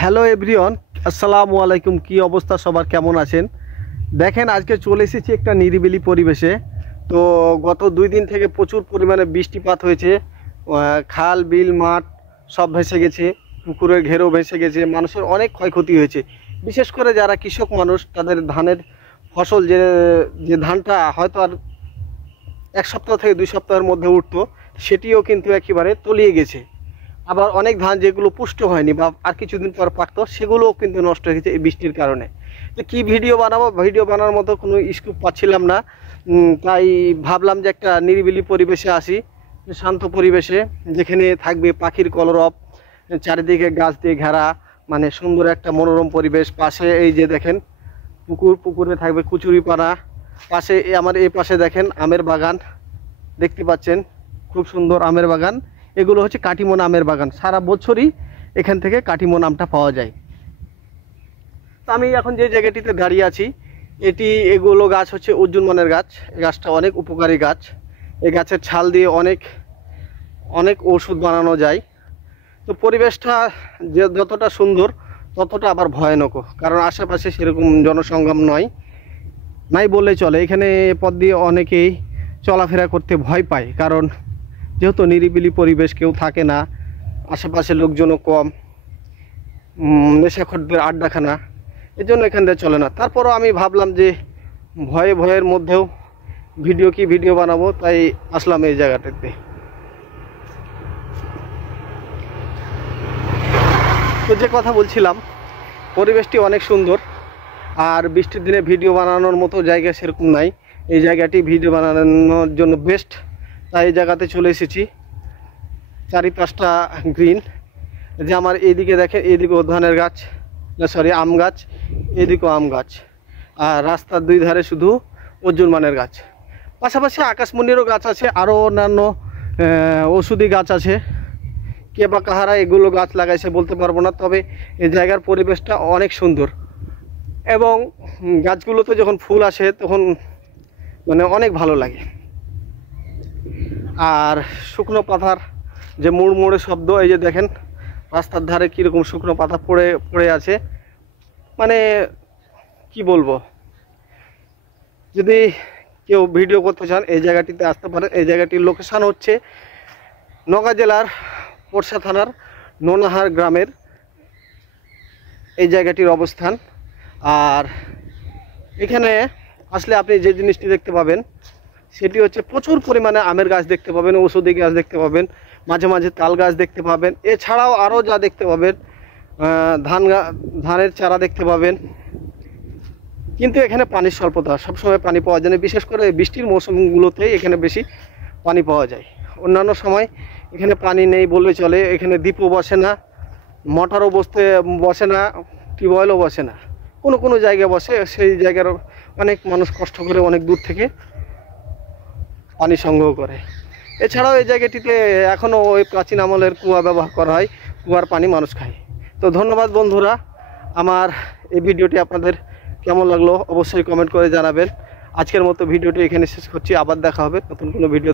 Hello everyone, আসসালামু আলাইকুম। কি অবস্থা সবার, কেমন আছেন? দেখেন, আজকে চলে এসেছি একটা নিরিবিলি পরিবেশে। তো গত 2 দিন থেকে প্রচুর পরিমাণে বৃষ্টিপাত হয়েছে। খাল বিল মাঠ সব ভেসে গেছে, পুকুরের ঘেরও ভেসে গেছে, মানুষের অনেক ক্ষয়ক্ষতি হয়েছে। বিশেষ করে যারা কৃষক মানুষ, তাদের ধানের ফসল যে যে ধানটা হয়তো আর 1 সপ্তাহ থেকে 2 সপ্তাহের মধ্যে উঠতো, সেটিও কিন্তু একেবারে তলিয়ে গেছে। আবার অনেক ধান যেগুলো পুষ্ট হয়নি বা আর কিছুদিন পর পাকতো, সেগুলোও কিন্তু নষ্ট হয়ে গেছে এই বৃষ্টির কারণে। তো কী ভিডিও বানাবো, ভিডিও বানানোর মতো কোনো স্কোপ পাচ্ছিলাম না। তাই ভাবলাম যে একটা নিরিবিলি পরিবেশে আসি, শান্ত পরিবেশে, যেখানে থাকবে পাখির কলরব, চারিদিকে গাছ দিয়ে ঘেরা, মানে সুন্দর একটা মনোরম পরিবেশ। পাশে এই যে দেখেন পুকুরে থাকবে কচুরিপানা। পাশে আমার এই পাশে দেখেন আমের বাগান দেখতে পাচ্ছেন, খুব সুন্দর আমের বাগান। এগুলো হচ্ছে কাটিমন আমের বাগান, সারা বছরই এখান থেকে কাটিমন আমটা পাওয়া যায়। তো আমি এখন যে জায়গাটিতে দাঁড়িয়ে আছি, এগুলো গাছ হচ্ছে অর্জুন মানের গাছ। এই গাছটা অনেক উপকারী গাছ। এই গাছের ছাল দিয়ে অনেক অনেক ওষুধ বানানো যায়। তো পরিবেশটা যে যতটা সুন্দর, ততটা আবার ভয়ানকও, কারণ আশেপাশে সেরকম জনসংখ্যা নাই বললেই চলে। এখানে পথ দিয়ে অনেকেই চলাফেরা করতে ভয় পায়, কারণ যেহেতু নিরিবিলি পরিবেশ, কেউ থাকে না, আশেপাশে লোকজনও কম, নেশাখোরদের আড্ডাখানা, এই জন্য এখান দিয়ে চলে না। তারপরও আমি ভাবলাম যে ভয়ের মধ্যেও ভিডিও বানাবো, তাই আসলাম এই জায়গাটাতে। তো যে কথা বলছিলাম, পরিবেশটি অনেক সুন্দর, আর বৃষ্টির দিনে ভিডিও বানানোর মতো জায়গা সেরকম নাই। এই জায়গাটি ভিডিও বানানোর জন্য বেস্ট, তাই এই জায়গাতে চলে এসেছি। চারিপাশটা গ্রিন। যে আমার এইদিকে দেখেন, এইদিকে ধানের গাছ, না সরি আম গাছ, এদিকেও আম গাছ, আর রাস্তার দুই ধারে শুধু অর্জুন মানের গাছ। পাশাপাশি আকাশমণিরও গাছ আছে, আরও অন্যান্য ওষুধি গাছ আছে। কে বা কাহারা এগুলো গাছ লাগাইছে বলতে পারবো না, তবে এই জায়গার পরিবেশটা অনেক সুন্দর। এবং গাছগুলোতে যখন ফুল আসে তখন মানে অনেক ভালো লাগে। আর শুকনো পাতার যে মুড়মুড়ে শব্দ, এই যে দেখেন রাস্তার ধারে কীরকম শুকনো পাতা পড়ে আছে, মানে কি বলবো। যদি কেউ ভিডিও করতে চান, এই জায়গাটিতে আসতে পারেন। এই জায়গাটির লোকেশান হচ্ছে নওগাঁ জেলার পোরশা থানার নোনাহার গ্রামের এই জায়গাটির অবস্থান। আর এখানে আসলে আপনি যে জিনিসটি দেখতে পাবেন, সেটি হচ্ছে প্রচুর পরিমাণে আমের গাছ দেখতে পাবেন, ঔষধি গাছ দেখতে পাবেন, মাঝে মাঝে তাল গাছ দেখতে পাবেন। এছাড়াও আরও যা দেখতে পাবেন, ধানের চারা দেখতে পাবেন। কিন্তু এখানে পানির স্বল্পতা, সবসময় পানি পাওয়া যায় না। বিশেষ করে বৃষ্টির মৌসুমগুলোতে এখানে বেশি পানি পাওয়া যায়। অন্যান্য সময় এখানে পানি নেই বললে চলে। এখানে দ্বীপও বসে না, মোটরও বসে না, টিউবওয়েলও বসে না। কোনো জায়গায় বসে, সেই জায়গার অনেক মানুষ কষ্ট করে অনেক দূর থেকে পানি সংগ্রহ করে। এছাড়াও এই জায়গাটিতে এখনও ওই প্রাচীন আমলের কুয়া ব্যবহার করা হয়, কুয়ার পানি মানুষ খায়। তো ধন্যবাদ বন্ধুরা, আমার এই ভিডিওটি আপনাদের কেমন লাগলো অবশ্যই কমেন্ট করে জানাবেন। আজকের মতো ভিডিওটি এখানে শেষ করছি, আবার দেখা হবে নতুন কোনো ভিডিও।